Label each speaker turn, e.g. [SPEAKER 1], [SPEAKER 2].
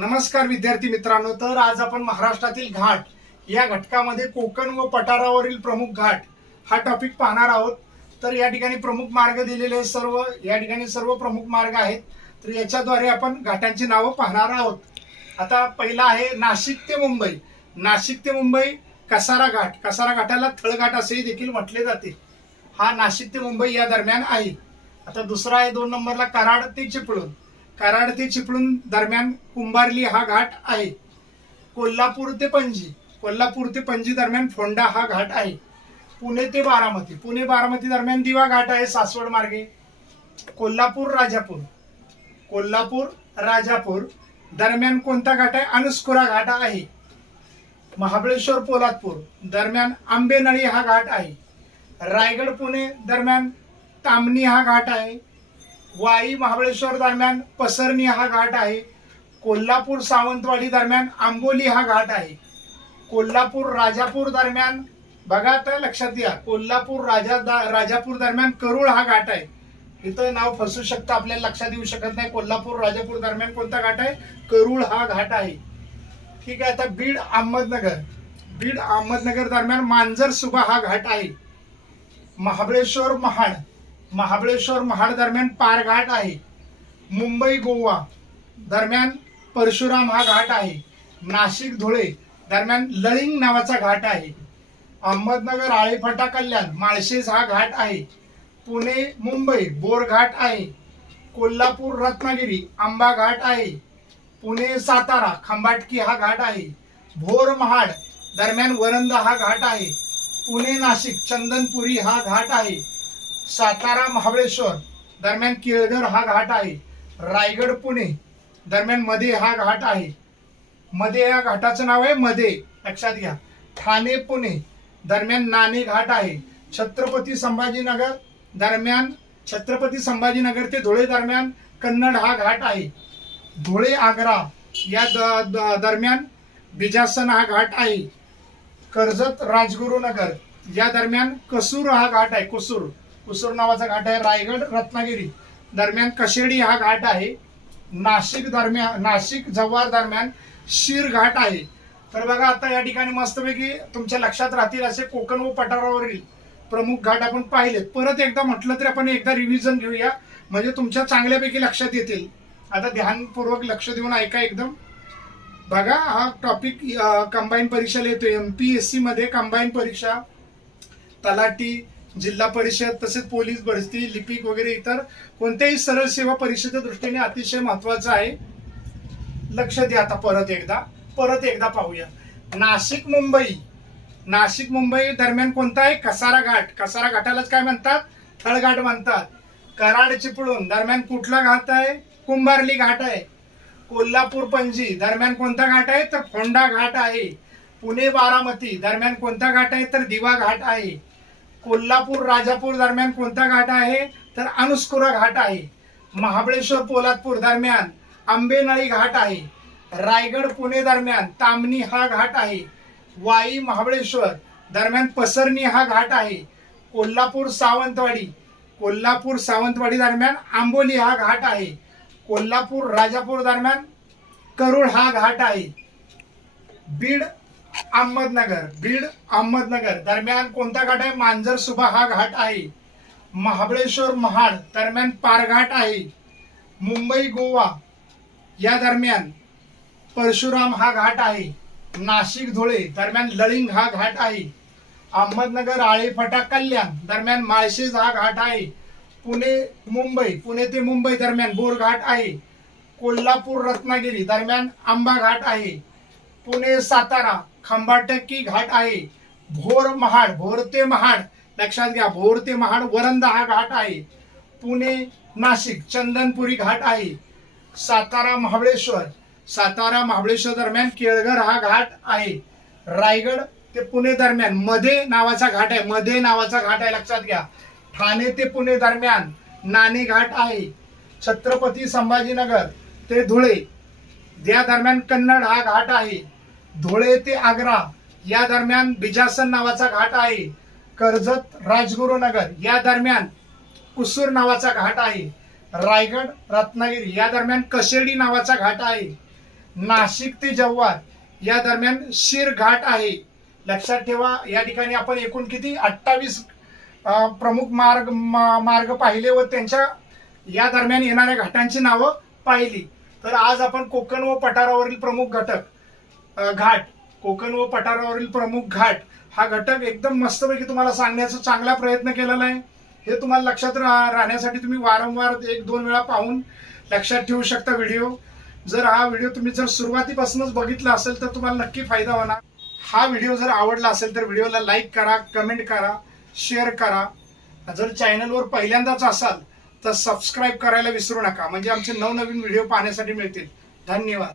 [SPEAKER 1] नमस्कार विद्यार्थी मित्रांनो तर आज आपण महाराष्ट्रातील घाट या घटकामध्ये कोकण व पठारावरील प्रमुख घाट हा टॉपिक पाहणार आहोत. तर या ठिकाणी प्रमुख मार्ग दिलेले आहेत सर्व या ठिकाणी सर्व प्रमुख मार्ग आहेत. तर याच्याद्वारे आपण घाटांची नावं पाहणार आहोत. आता पहिला आहे नाशिक ते मुंबई. नाशिक ते मुंबई कसारा घाट. कसारा घाटाला थळघाट असेही देखील म्हटले जाते. हा नाशिक ते मुंबई या दरम्यान आहे. आता दुसरा आहे दोन नंबरला कराड ते चिपळूण. कराड ते चिपळूण दरम्यान कुंभारली हा घाट आहे. कोल्हापूर ते पणजी कोल्हापूर ते पणजी दरम्यान फोंडा हा घाट आहे. पुणे ते बारामती पुणे बारामती दरम्यान दिवा घाट आहे सासवड मार्गे. कोल्हापूर राजापूर कोल्हापूर राजापूर दरम्यान कोणता घाट आहे? अनुस्कुरा घाट आहे. महाबळेश्वर पोलादपूर दरम्यान आंबेनळी हा घाट आहे. रायगड पुणे दरम्यान तामणी हा घाट आहे. वाई महाबळेश्वर दरम्यान पसरणी हा घाट आहे. कोल्हापूर सावंतवाडी दरम्यान आंबोली हा घाट आहे. कोल्हापूर राजापूर दरम्यान बघा आता लक्षात घ्या कोल्हापूर राजा दा- राजापूर दरम्यान करुळ हा घाट आहे. इथं नाव फसू शकतं आपल्याला लक्षात येऊ शकत नाही. कोल्हापूर राजापूर दरम्यान कोणता घाट आहे? करुळ हा घाट आहे. ठीक आहे आता बीड अहमदनगर. बीड अहमदनगर दरम्यान मांजर सुभा हा घाट आहे. महाबळेश्वर महाड. महाबळेश्वर महाड दरम्यान पारघाट आहे. मुंबई गोवा दरम्यान परशुराम हा घाट आहे. नाशिक धुळे दरम्यान लळिंग नावाचा घाट आहे. अहमदनगर आळेफाटा कल्याण माळशेज हा घाट आहे. पुणे मुंबई बोरघाट आहे. कोल्हापूर रत्नागिरी आंबा घाट आहे. पुणे सातारा खंबाटकी हा घाट आहे. भोर महाड दरम्यान वरंदा हा घाट आहे. पुणे नाशिक चंदनपुरी हा घाट आहे. सातारा महाबळेश्वर दरम्यान केळघर हा घाट आहे. रायगड पुणे दरम्यानमध्ये हा घाट आहे. मध्ये या घाटाचं नाव आहे मध्ये लक्षात घ्या. ठाणे पुणे दरम्यान नाणे घाट आहे. छत्रपती संभाजीनगर दरम्यान छत्रपती संभाजीनगर ते धुळे दरम्यान कन्नड हा घाट आहे. धुळे आग्रा या द- द- दरम्यान बिजासन हा घाट आहे. कर्जत राजगुरुनगर या दरम्यान कसूर हा घाट आहे कसूर. कुसूर नावाचा घाट आहे रायगड रत्नागिरी. दरम्यान कशेडी हा घाट आहे. नाशिक दरम्यान नाशिक जव्हार दरम्यान शीर घाट आहे. तर बघा आता या ठिकाणी मस्तपैकी तुमच्या लक्षात राहतील असे कोकण व पठारावरील प्रमुख घाट आपण पाहिलेत. परत एकदा म्हटलं तरी आपण एकदा रिव्हिजन घेऊया. म्हणजे तुमच्या चांगल्यापैकी लक्षात येतील. आता ध्यानपूर्वक लक्ष देऊन ऐका एकदम. बघा हा टॉपिक कंबाईन परीक्षेला येतो एम पी एस सी मध्ये कंबाईन परीक्षा तलाठी जिल्हा परिषद तसेच पोलीस भरती लिपिक वगैरे इतर कोणत्याही सरळ सेवा परीक्षेच्या दृष्टीने अतिशय महत्वाचं आहे. लक्ष द्या आता परत एकदा. परत एकदा पाहूया. नाशिक मुंबई. नाशिक मुंबई दरम्यान कोणता आहे? कसारा घाट. कसारा घाटालाच काय म्हणतात? थळघाट म्हणतात. कराड चिपळूण दरम्यान कुठला घाट आहे? कुंभारली घाट आहे. कोल्हापूर पणजी दरम्यान कोणता घाट आहे? तर फोंडा घाट आहे. पुणे बारामती दरम्यान कोणता घाट आहे? तर दिवा घाट आहे. कोल्हापूर राजापूर दरम्यान कोणता घाट आहे? तर अनुस्कुरा घाट आहे. महाबळेश्वर पोलादपूर दरम्यान आंबेनळी घाट आहे. रायगड पुणे दरम्यान तामणी हा घाट आहे. वाई महाबळेश्वर दरम्यान पसरणी हा घाट आहे. कोल्हापूर सावंतवाडी कोल्हापूर सावंतवाडी दरम्यान आंबोली हा घाट आहे. कोल्हापूर राजापूर दरम्यान करुळ हा घाट आहे. बीड अहमदनगर बीड अहमदनगर दरम्यान कोणता घाट आहे? मांजर सुभा हा घाट आहे. महाबळेश्वर महाड दरम्यान पारघाट आहे. मुंबई गोवा या दरम्यान परशुराम हा घाट आहे. नाशिक धुळे दरम्यान लळिंग हा घाट आहे. अहमदनगर आळेफटा कल्याण दरम्यान माळशेज हा घाट आहे. पुणे मुंबई पुणे ते मुंबई दरम्यान बोरघाट आहे. कोल्हापूर रत्नागिरी दरम्यान आंबा घाट आहे. पुणे सातारा खंबाटकी घाट आहे. भोर महाड भोर ते महाड. लक्षात घ्या भोर ते महाड वरंद हा घाट आहे. पुणे नाशिक चंदनपुरी घाट आहे. सातारा महाबळेश्वर. सातारा महाबळेश्वर दरम्यान केळघर हा घाट आहे. रायगड ते पुणे दरम्यानमध्ये नावाचा घाट आहे. मध्ये नावाचा घाट आहे लक्षात घ्या. ठाणे ते पुणे दरम्यान नाणे घाट आहे. छत्रपती संभाजीनगर ते धुळे. या दरम्यान कन्नड हा घाट आहे. धुळे ते आग्रा या दरम्यान बिजासन नावाचा घाट आहे. कर्जत राजगुरुनगर या दरम्यान कुसूर नावाचा घाट आहे. रायगड रत्नागिरी या दरम्यान कशेडी नावाचा घाट आहे. नाशिक ते जव्हार या दरम्यान शिर घाट आहे. लक्षात ठेवा या ठिकाणी आपण एकूण किती? अठ्ठावीस प्रमुख मार्ग मा- मार्ग पाहिले व त्यांच्या या दरम्यान येणाऱ्या घाटांची नावं पाहिली. तर आज आपण कोकण व पठारावरील प्रमुख घटक घाट. कोकण व पठारावरील प्रमुख घाट. हा घटक एकदम मस्तपैकी तुम्हाला सांगण्याचा चांगला प्रयत्न केलेला आहे. हे तुम्हाला लक्षात रा- राहण्यासाठी तुम्ही वारंवार एक दोन वेळा पाहून लक्षात ठेवू शकता व्हिडिओ. जर हा व्हिडिओ तुम्ही जर सुरुवातीपासूनच बघितला असेल तर तुम्हाला नक्की फायदा होणार. हा व्हिडिओ जर आवडला असेल तर व्हिडिओला लाईक करा कमेंट करा शेअर करा. जर चॅनलवर पहिल्यांदाच असाल तर सबस्क्राईब करायला विसरू नका. म्हणजे आमचे नवनवीन व्हिडिओ पाहण्यासाठी मिळतील. धन्यवाद.